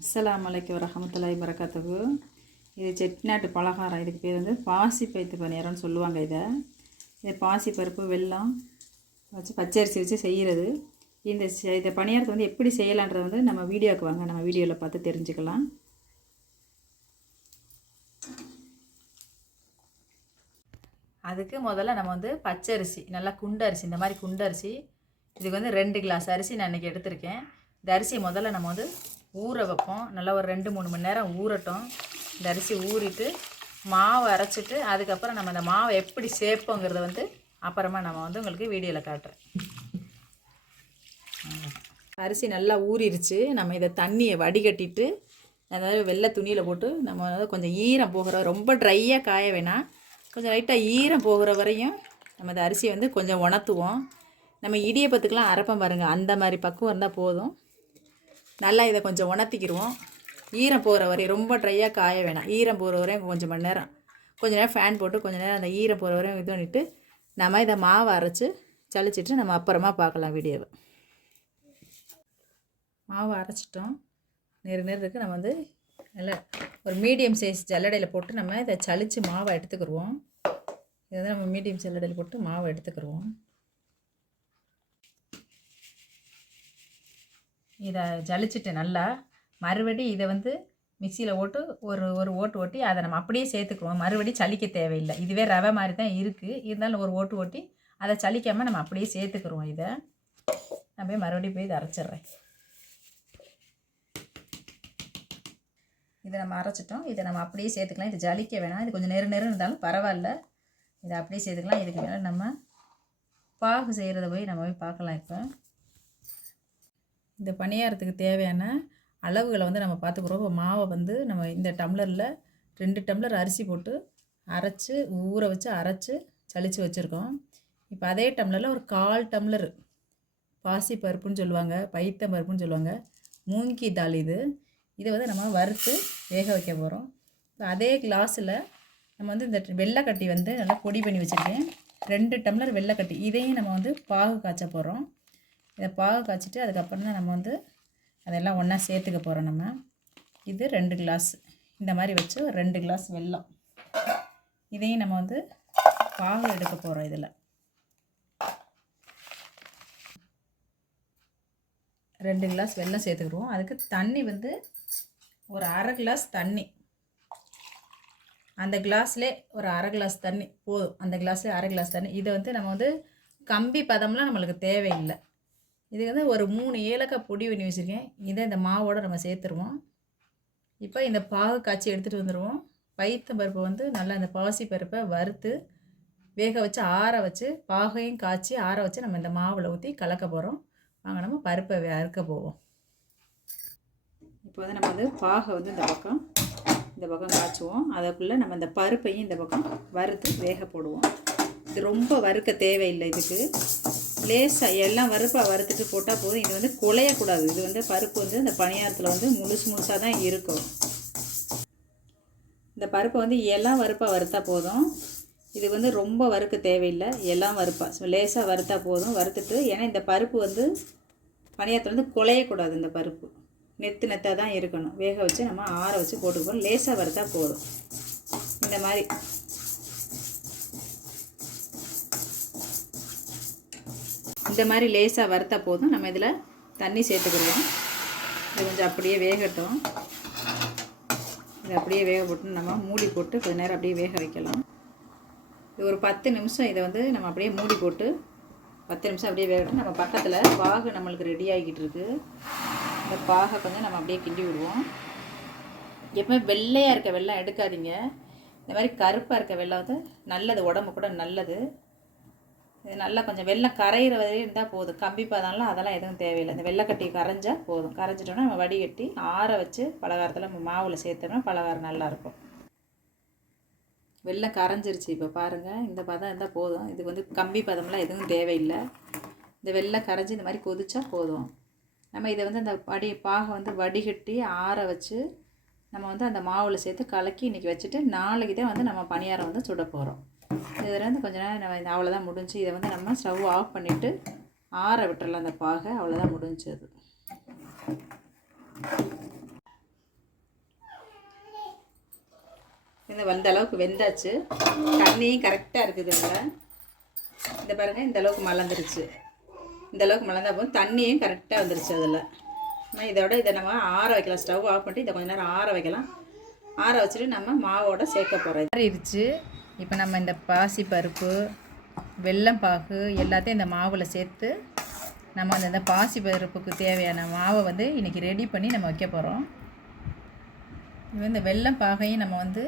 அஸ்ஸலாமு அலைக்கும் வரஹ்மத்துல்லாஹி வரகாத்துஹு. இது செட்டிநாட்டு பலகாரம். இதுக்கு பேர் வந்து பாசி பயித்து பணியாரம்னு சொல்லுவாங்க. இது பாசி பருப்பு வெல்லம் வச்சு பச்சரிசி வச்சு செய்கிறது. இந்த பணியாரத்தை வந்து எப்படி செய்யலான்றதை வந்து நம்ம வீடியோவுக்கு வாங்க, நம்ம வீடியோவில் பார்த்து தெரிஞ்சுக்கலாம். அதுக்கு முதல்ல நம்ம வந்து பச்சரிசி, நல்லா குண்டரிசி, இந்த மாதிரி குண்டரிசி, இதுக்கு வந்து 2 கிளாஸ் அரிசி நான் இன்றைக்கி எடுத்திருக்கேன். இந்த அரிசி முதல்ல நம்ம வந்து ஊற வைப்போம். நல்லா ஒரு 2-3 மணி நேரம் ஊறட்டும். இந்த அரிசி ஊறிட்டு மாவு அரைச்சிட்டு அதுக்கப்புறம் நம்ம இந்த மாவை எப்படி சேர்ப்போங்கிறத வந்து அப்புறமா நம்ம வந்து உங்களுக்கு வீடியோவில் காட்டுறேன். அரிசி நல்லா ஊறிடுச்சு. நம்ம இதை தண்ணியை வடிகட்டிட்டு அதாவது வெள்ளை துணியில் போட்டு நம்ம வந்து கொஞ்சம் ஈரம் போகிற, ரொம்ப ட்ரையாக காய வேணாம், கொஞ்சம் லைட்டாக ஈரம் போகிற வரையும் நம்ம இந்த அரிசியை வந்து கொஞ்சம் உணர்த்துவோம். நம்ம இடியப்பத்துக்கெலாம் அரைப்பம் பாருங்கள், அந்த மாதிரி பக்குவம் இருந்தால் போதும். நல்லா இதை கொஞ்சம் உணர்த்திக்கிடுவோம். ஈரம் போகிற வரையும், ரொம்ப ட்ரையாக காய வேணாம், ஈரம் போகிற வரையும் கொஞ்சம் நேரம் ஃபேன் போட்டு கொஞ்சம் நேரம் அந்த ஈரம் போகிற வரையும் இது பண்ணிவிட்டு நம்ம இதை மாவை அரைச்சி சளிச்சிட்டு நம்ம அப்புறமா பார்க்கலாம் வீடியோவை. மாவு அரைச்சிட்டோம். நேரத்துக்கு நம்ம வந்து நல்லா ஒரு மீடியம் சைஸ் ஜல்லடையில் போட்டு நம்ம இதை சளிச்சு மாவை எடுத்துக்கிடுவோம். இதை வந்து நம்ம மீடியம் ஜல்லடையில் போட்டு மாவை எடுத்துக்கிடுவோம். இதை ஜலிச்சுட்டு நல்லா மறுபடி இதை வந்து மிக்சியில் போட்டு ஒரு ஓட்டு ஓட்டி அதை நம்ம அப்படியே சேர்த்துக்குவோம். மறுபடி சலிக்க தேவையில்லை. இதுவே ரவை மாதிரி தான் இருக்குது, இருந்தாலும் ஒரு ஓட்டு ஓட்டி அதை சலிக்காமல் நம்ம அப்படியே சேர்த்துக்குருவோம். இதை நான் போய் மறுபடியும் போய் இதை அரைச்சிட்றேன். இதை நம்ம அரைச்சிட்டோம். இதை நம்ம அப்படியே சேர்த்துக்கலாம். இது ஜலிக்க வேணாம், இது கொஞ்சம் நெரு இருந்தாலும் பரவாயில்ல, இதை அப்படியே சேர்த்துக்கலாம். இதுக்கு மேலே நம்ம பாகு செய்கிறத போய் நம்ம போய் பார்க்கலாம். இப்போ இந்த பணியாரத்துக்கு தேவையான அளவுகளை வந்து நம்ம பார்த்துக்குறோம். இப்போ மாவை வந்து நம்ம இந்த டம்ளரில் 2 டம்ளர் அரிசி போட்டு அரைச்சி ஊற வச்சு அரைச்சி சளிச்சு வச்சுருக்கோம். இப்போ அதே டம்ளரில் ஒரு 1/4 டம்ளர் பாசி பருப்புன்னு சொல்லுவாங்க, பைத்தம் பருப்புன்னு சொல்லுவாங்க, மூங்கி தாள். இதை வந்து நம்ம வறுத்து வேக வைக்க போகிறோம். இப்போ அதே கிளாஸில் நம்ம வந்து இந்த வெள்ளைக்கட்டி வந்து நல்லா பொடி பண்ணி வச்சுருக்கேன். 2 டம்ளர் வெள்ளைக்கட்டி, இதையும் நம்ம வந்து பாகு காய்ச்ச போகிறோம். இதை பாகு காய்ச்சிட்டு அதுக்கப்புறம் தான் நம்ம வந்து அதெல்லாம் ஒன்றா சேர்த்துக்க போகிறோம். நம்ம இது 2 கிளாஸ், இந்த மாதிரி வச்சு ஒரு 2 கிளாஸ் வெல்லம், இதையும் நம்ம வந்து பாகு எடுக்க போகிறோம். இதில் 2 கிளாஸ் வெல்லம் சேர்த்துக்கிடுவோம். அதுக்கு தண்ணி வந்து ஒரு 1/2 கிளாஸ் தண்ணி, அந்த கிளாஸ்லே ஒரு 1/2 கிளாஸ் தண்ணி போதும். அந்த கிளாஸ்லேயே 1/2 கிளாஸ் தண்ணி. இதை வந்து நம்ம வந்து கம்பி பதம்லாம் நம்மளுக்கு தேவையில்லை. இதுக்கு வந்து ஒரு 3 ஏலக்காய் பொடி பண்ணி வச்சுருக்கேன். இதை இந்த மாவோடு நம்ம சேர்த்துருவோம். இப்போ இந்த பாகு காய்ச்சி எடுத்துகிட்டு வந்துடுவோம். பைத்தம் பருப்பை வந்து நல்லா இந்த பாசி பருப்பை வறுத்து வேக வச்சு ஆற வச்சு பாகையும் காய்ச்சி ஆற வச்சு நம்ம இந்த மாவில் ஊற்றி கலக்க போகிறோம். வாங்க நம்ம பருப்பை அறுக்க போவோம். இப்போ வந்து நம்ம வந்து பாகை வந்து இந்த பக்கம் காய்ச்சுவோம். அதுக்குள்ளே நம்ம இந்த பருப்பையும் இந்த பக்கம் வறுத்து வேக போடுவோம். இது ரொம்ப வறுக்க தேவையில்லை. இதுக்கு லேசாக எல்லாம் வறுத்துட்டு போட்டால் போதும். இது வந்து குலையக்கூடாது. இது வந்து பருப்பு வந்து இந்த பணியாரத்தில் வந்து முழுசாக தான் இருக்கும். இந்த பருப்பை வந்து எல்லாம் வறுத்தா போதும். இது வந்து ரொம்ப வறுக்க தேவையில்லை, எல்லாம் லேசாக வறுத்தா போதும். வறுத்துட்டு, ஏன்னா இந்த பருப்பு வந்து பணியாரத்தில் வந்து குலையக்கூடாது. இந்த பருப்பு நெத்தாக தான் இருக்கணும். வேக வச்சு நம்ம ஆற வச்சு போட்டுக்கணும். லேசாக வறுத்தா போதும். இந்த மாதிரி லேசாக வறுத்தா போதும். நம்ம இதில் தண்ணி சேர்த்துக்கிடுவோம். இது கொஞ்சம் அப்படியே வேகட்டும். இது அப்படியே வேக போட்டு நம்ம மூடி போட்டு கொஞ்சம் நேரம் அப்படியே வேக வைக்கலாம். இது ஒரு 10 நிமிஷம் இதை வந்து நம்ம அப்படியே மூடி போட்டு 10 நிமிஷம் அப்படியே வேகட்டும். நம்ம பக்கத்தில் பாகு நம்மளுக்கு ரெடி ஆகிக்கிட்டு இருக்குது. இந்த பாகை கொஞ்சம் நம்ம அப்படியே கிண்டி விடுவோம். எப்பவுமே வெள்ளையாக இருக்க வெல்லம் எடுக்காதீங்க. இந்த மாதிரி கருப்பாக இருக்க வெல்லம் வந்து நல்லது, உடம்பு கூட நல்லது. இது நல்லா கொஞ்சம் வெல்லம் கரையிற வரையும் இருந்தால் போதும். கம்பி பதம்லாம் அதெல்லாம் எதுவும் தேவையில்லை. இந்த வெள்ளைக்கட்டி கரைஞ்சால் போதும். கரைஞ்சிட்டோன்னா நம்ம வடிகட்டி ஆற வச்சு பலகாரத்தில் நம்ம மாவில் சேர்த்தோம்னா பலகாரம் நல்லாயிருக்கும். வெல்லம் கரைஞ்சிருச்சு. இப்போ பாருங்கள், இந்த பதம் இருந்தால் போதும். இது வந்து கம்பி பதம்லாம் எதுவும் தேவையில்லை. இந்த வெல்லம் கரைஞ்சி இந்த மாதிரி கொதிச்சா போதும். நம்ம இதை வந்து அந்த பாகை வந்து வடிகட்டி ஆற வச்சு நம்ம வந்து அந்த மாவில் சேர்த்து கலக்கி இன்றைக்கி வச்சுட்டு நாளைக்கு தான் வந்து நம்ம பணியாரம் வந்து சுட போகிறோம். இதில் வந்து கொஞ்சம் நேரம் நம்ம அவ்வளோதான் முடிஞ்சு. இதை வந்து நம்ம ஸ்டவ் ஆஃப் பண்ணிவிட்டு ஆற விட்டுறலாம் அந்த பாகை. அவ்வளோதான் முடிஞ்சது. இந்த வந்த அளவுக்கு வெந்தாச்சு. தண்ணியும் கரெக்டாக இருக்குது. இதில் இந்த பாருங்கள், இந்த அளவுக்கு மலர்ந்துருச்சு. இந்த அளவுக்கு மலர்ந்தா போதும். தண்ணியும் கரெக்டாக வந்துருச்சு. அதில் நம்ம இதை நம்ம ஆற வைக்கலாம். ஸ்டவ் ஆஃப் பண்ணிட்டு இதை கொஞ்சம் நேரம் ஆற வைக்கலாம். ஆற வச்சுட்டு நம்ம மாவோட சேர்க்க போகிறோம். ஆறிடுச்சு. இப்போ நம்ம இந்த பாசி பருப்பு, வெல்லம் பாகு எல்லாத்தையும் இந்த மாவில் சேர்த்து நம்ம அந்த பாசி பருப்புக்கு தேவையான மாவை வந்து இன்றைக்கி ரெடி பண்ணி நம்ம வைக்க போகிறோம். இந்த வெல்லம் பாகையும் நம்ம வந்து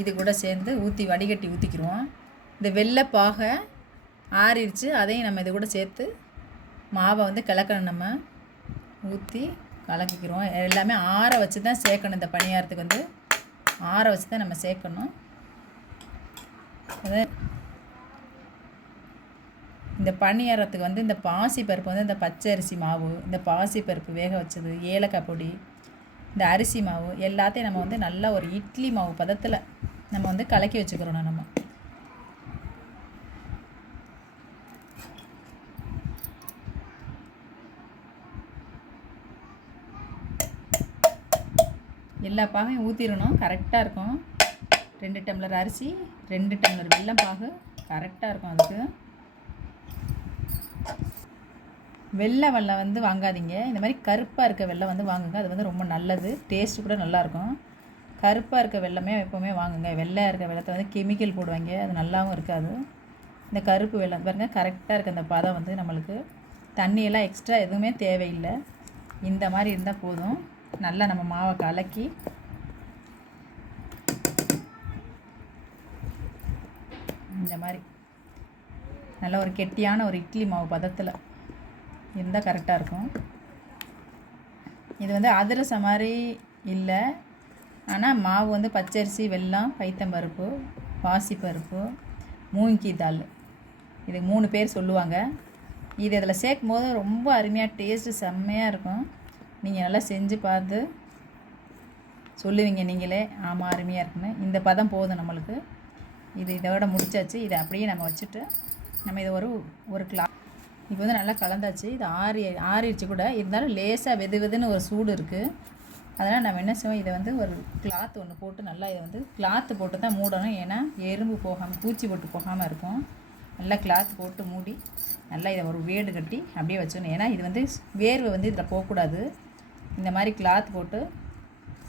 இது கூட சேர்ந்து வடிகட்டி ஊற்றிக்கிடுவோம். இந்த வெள்ளைப்பாகை ஆறிடுச்சு. அதையும் நம்ம இது கூட சேர்த்து மாவை வந்து கிளக்கணும். நம்ம ஊற்றி கலக்கிக்கிறோம். எல்லாமே ஆற வச்சு தான் சேர்க்கணும். இந்த பணியாரத்துக்கு வந்து ஆற வச்சு தான் நம்ம சேர்க்கணும். இந்த பணியாரத்துக்கு வந்து இந்த பாசி பருப்பு வந்து இந்த பச்சை அரிசி மாவு, இந்த பாசி பருப்பு வேக வச்சது, ஏலக்காய் பொடி, இந்த அரிசி மாவு எல்லாத்தையும் நம்ம வந்து நல்லா ஒரு இட்லி மாவு பதத்தில் நம்ம வந்து கலக்கி வச்சுக்கிறோம். நம்ம எல்லா பாகையும் ஊற்றிடணும். கரெக்டாக இருக்கும். 2 டம்ளர் அரிசி, 2 டம்ளர் வெல்லம் பாகு கரெக்டாக இருக்கும். அதுக்கு வெள்ளை வெல்லம் வந்து வாங்காதீங்க. இந்த மாதிரி கருப்பாக இருக்க வெல்லம் வந்து வாங்குங்க. அது வந்து ரொம்ப நல்லது. டேஸ்ட்டு கூட நல்லாயிருக்கும். கருப்பாக இருக்க வெல்லமே எப்போவுமே வாங்குங்க. வெள்ளையாக இருக்க வெல்லத்தை வந்து கெமிக்கல் போடுவாங்க. அது நல்லாவும் இருக்காது. இந்த கருப்பு வெல்லம் பாருங்கள், கரெக்டாக இருக்க அந்த பதம் வந்து நம்மளுக்கு தண்ணியெல்லாம் எக்ஸ்ட்ரா எதுவுமே தேவையில்லை. இந்த மாதிரி இருந்தால் போதும். நல்லா நம்ம மாவை கலக்கி இந்த மாதிரி நல்ல ஒரு கெட்டியான ஒரு இட்லி மாவு பதத்தில் இருந்தால் கரெக்டாக இருக்கும். இது வந்து அதிரசம் மாதிரி இல்லை. ஆனால் மாவு வந்து பச்சரிசி, வெல்லம், பைத்தம்பருப்பு, பாசிப்பருப்பு, மூங்கி தால், இது 3 பேர் சொல்லுவாங்க. இது இதில் சேர்க்கும் போது ரொம்ப அருமையாக டேஸ்ட்டு செம்மையாக இருக்கும். நீங்கள் நல்லா செஞ்சு பார்த்து சொல்லுவீங்க நீங்களே, ஆமாம் அருமையாக இருக்குன்னு. இந்த பதம் போதும் நம்மளுக்கு. இதோட முடிச்சாச்சு. இதை அப்படியே நம்ம வச்சுட்டு நம்ம இதை ஒரு கிளாத் இப்போ வந்து நல்லா கலந்தாச்சு. இது ஆறிடுச்சு கூட. இருந்தாலும் லேசாக வெதுன்னு ஒரு சூடு இருக்குது. அதனால் நம்ம என்ன செய்வோம், இதை வந்து ஒரு கிளாத் ஒன்று போட்டு நல்லா இதை வந்து கிளாத்து போட்டு தான் மூடணும். ஏன்னா எறும்பு போகாமல், பூச்சி போட்டு போகாமல் இருக்கும். நல்லா கிளாத் போட்டு மூடி நல்லா இதை ஒரு வேடு கட்டி அப்படியே வச்சிடணும். ஏன்னா இது வந்து வேர்வை வந்து இதில் போகக்கூடாது. இந்த மாதிரி கிளாத் போட்டு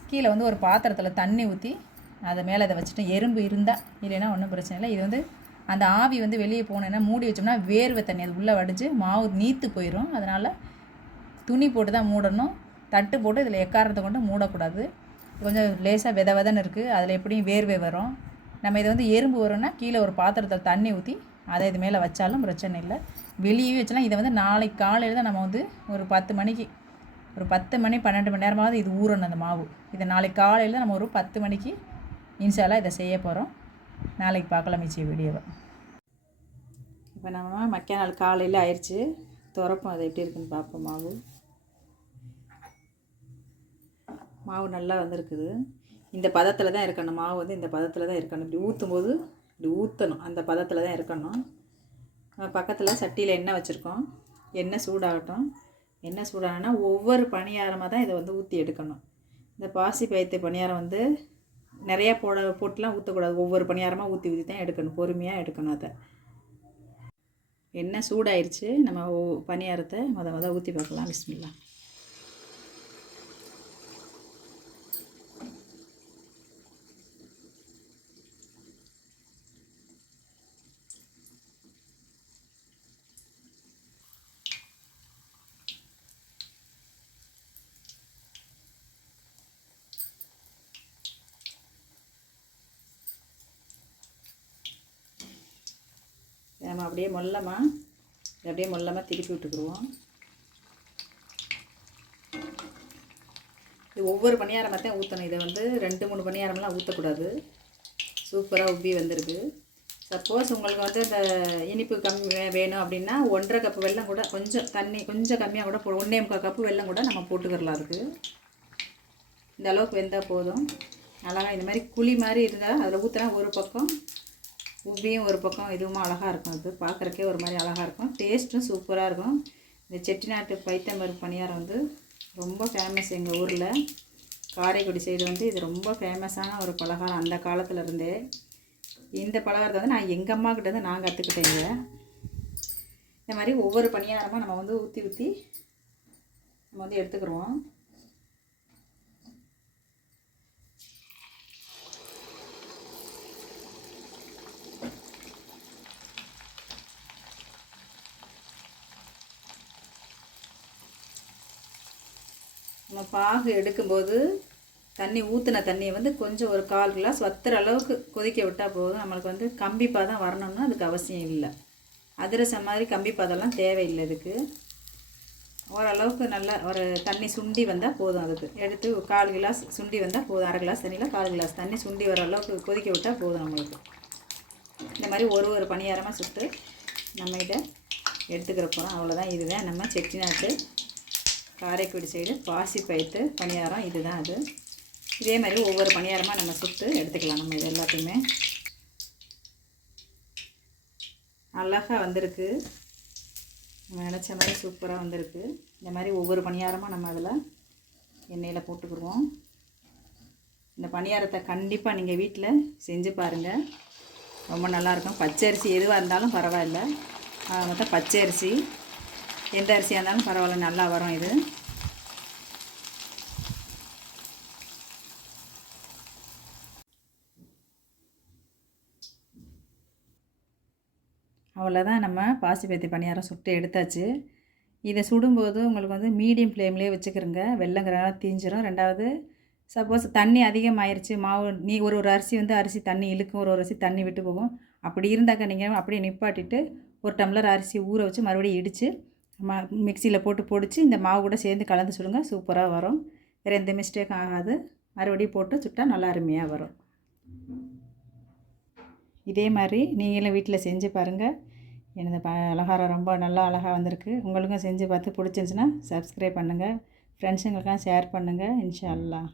கீழே வந்து ஒரு பாத்திரத்தில் தண்ணி ஊற்றி அதை மேலே இதை வச்சுட்டு எறும்பு இருந்தால், இல்லைன்னா ஒன்றும் பிரச்சனை இல்லை. இது வந்து அந்த ஆவி வந்து வெளியே போனேன்னா மூடி வச்சோம்னா வேர்வை தண்ணி அது உள்ளே வடிஞ்சு மாவு நீத்து போயிடும். அதனால் துணி போட்டு தான் மூடணும். தட்டு போட்டு இதில் எக்காரத்தை கொண்டு மூடக்கூடாது. கொஞ்சம் லேசாக விதன்னு இருக்குது. அதில் எப்படியும் வேர்வை வரும். நம்ம இதை வந்து எறும்பு வரும்னா கீழே ஒரு பாத்திரத்தில் தண்ணி ஊற்றி அதை இது மேலே வச்சாலும் பிரச்சனை இல்லை. வெளியே வச்சலாம். இதை வந்து நாளைக்கு காலையில் தான் நம்ம வந்து ஒரு 10 மணிக்கு, ஒரு 10 மணி 12 மணி நேரமாவது இது ஊறணும் அந்த மாவு. இதை நாளைக்கு காலையில் நம்ம ஒரு 10 மணிக்கு இன்ஷால்லா இதை செய்ய போகிறோம். நாளைக்கு பார்க்கலாம் மிச்ச வீடியோவை. இப்போ நம்ம மக்கிய நாள் காலையில் ஆயிடுச்சு. துறப்போம் அது எப்படி இருக்குன்னு பார்ப்போம். மாவு நல்லா வந்திருக்குது. இந்த பதத்தில் தான் இருக்கணும். மாவு வந்து இந்த பதத்தில் தான் இருக்கணும். இப்படி ஊற்றும் போது இப்படி ஊற்றணும். அந்த பதத்தில் தான் இருக்கணும். பக்கத்தில் சட்டியில் எண்ணெய் வச்சுருக்கோம். எண்ணெய் சூடாகட்டும். எண்ணெய் சூடானா ஒவ்வொரு பணியாரமாக தான் இதை வந்து ஊற்றி எடுக்கணும். இந்த பாசி பயிற்று பணியாரம் வந்து நிறையா போட்டுலாம் ஊற்றக்கூடாது. ஒவ்வொரு பணியாரமாக ஊற்றி தான் எடுக்கணும். பொறுமையாக எடுக்கணும். அதை எண்ணெய் சூடாயிருச்சு. நம்ம பணியாரத்தை மொதல் ஊற்றி பார்க்கலாம். பிஸ்மில்லா. நம்ம அப்படியே மொல்லமாக திருப்பி விட்டுக்குருவோம். இது ஒவ்வொரு பணியாரமாக தான் ஊற்றணும். இதை வந்து 2-3 பணியாரம்லாம் ஊற்றக்கூடாது. சூப்பராக உப்பி வந்திருக்கு. சப்போஸ் உங்களுக்கு வந்து இந்த இனிப்பு வேணும் அப்படின்னா 1.5 கப்பு வெல்லம் கூட, கொஞ்சம் தண்ணி கொஞ்சம் கம்மியாக கூட 1.25 கப்பு வெல்லம் கூட நம்ம போட்டுக்கிறலாம். அதுக்கு இந்த அளவுக்கு வெந்தால் போதும். அழகாக இந்த மாதிரி குழி மாதிரி இருந்தால் அதில் ஊற்றினா ஒரு பக்கம் உப்பியும் ஒரு பக்கம் இதுவும் அழகாக இருக்கும். அது பார்க்குறக்கே ஒரு மாதிரி அழகாக இருக்கும். டேஸ்ட்டும் சூப்பராக இருக்கும். இந்த செட்டிநாட்டு பைத்தம்பருப்பு பணியாரம் வந்து ரொம்ப ஃபேமஸ் எங்கள் ஊரில். காரைக்குடி சைடு வந்து இது ரொம்ப ஃபேமஸான ஒரு பலகாரம் அந்த காலத்தில் இருந்தே. இந்த பலகாரத்தை வந்து நான் எங்கள் அம்மா கிட்ட நான் கற்றுக்கிட்டேங்க. இந்த மாதிரி ஒவ்வொரு பணியாரமாக நம்ம வந்து ஊற்றி நம்ம வந்து எடுத்துக்கிடுவோம். நம்ம பாகு எடுக்கும்போது ஊற்றின தண்ணியை வந்து கொஞ்சம் ஒரு 1/4 கிளாஸ் வத்துற அளவுக்கு கொதிக்க விட்டால் போதும். நம்மளுக்கு வந்து கம்பி பாதம் வரணும்னா அதுக்கு அவசியம் இல்லை. அதிரசம் மாதிரி கம்பி பாதம்லாம் தேவையில்லை. இதுக்கு ஓரளவுக்கு நல்லா ஒரு தண்ணி சுண்டி வந்தால் போதும். அதுக்கு எடுத்து 1/4 கிளாஸ் சுண்டி வந்தால் போதும். 1/2 கிளாஸ் தண்ணியில் 1/4 கிளாஸ் தண்ணி சுண்டி வர அளவுக்கு கொதிக்க விட்டால் போதும் நம்மளுக்கு. இந்த மாதிரி ஒரு பணியாரமாக சுட்டு நம்ம இதை எடுத்துக்கிற போகிறோம். அவ்வளோதான். இதுதான் நம்ம செட்டிநாட்டு காரைக்குடி சைடு பாசி பயித்து பணியாரம். இதுதான் அது. இதே மாதிரி ஒவ்வொரு பணியாரமாக நம்ம சுட்டு எடுத்துக்கலாம். நம்ம இது எல்லாத்தையுமே அழகாக வந்திருக்கு. நம்ம நினச்ச மாதிரி சூப்பராக வந்திருக்கு. இந்த மாதிரி ஒவ்வொரு பணியாரமாக நம்ம அதில் எண்ணெயில் போட்டுக்கிடுவோம். இந்த பணியாரத்தை கண்டிப்பாக நீங்கள் வீட்டில் செஞ்சு பாருங்கள். ரொம்ப நல்லாயிருக்கும். பச்சரிசி எதுவாக இருந்தாலும் பரவாயில்ல. மொத்தம் பச்சரிசி எந்த அரிசியாக இருந்தாலும் பரவாயில்ல, நல்லா வரும் இது. அவ்வளோதான். நம்ம பாசிப்பருத்தி பணியாரம் சுட்டு எடுத்தாச்சு. இதை சுடும்போது உங்களுக்கு வந்து மீடியம் ஃப்ளேம்லேயே வச்சுக்கிறங்க. வெள்ளங்கிறனால தீஞ்சிரும். ரெண்டாவது சப்போஸ் தண்ணி அதிகமாகிருச்சு, மாவு ஒரு அரிசி வந்து அரிசி தண்ணி இழுக்கும், ஒரு அரிசி தண்ணி விட்டு போகும். அப்படி இருந்தாக்க நீங்கள் அப்படியே நிப்பாட்டிட்டு ஒரு டம்ளர் அரிசி ஊற வச்சு மறுபடியும் இடித்து மிக்சியில் போட்டு பொடிச்சு இந்த மாவு கூட சேர்ந்து கலந்து சுடுங்க. சூப்பராக வரும். வேறு எந்த மிஸ்டேக்கும் ஆகாது. மறுபடியும் போட்டு சுட்டால் நல்லா அருமையாக வரும். இதே மாதிரி நீங்களும் வீட்டில் செஞ்சு பாருங்கள். எனது பலகாரம் ரொம்ப நல்லா அழகாக வந்திருக்கு. உங்களுக்கும் செஞ்சு பார்த்து பிடிச்சிருந்துச்சுன்னா சப்ஸ்கிரைப் பண்ணுங்கள். ஃப்ரெண்ட்ஸுங்களுக்கெல்லாம் ஷேர் பண்ணுங்கள். இன்ஷா அல்லாஹ்.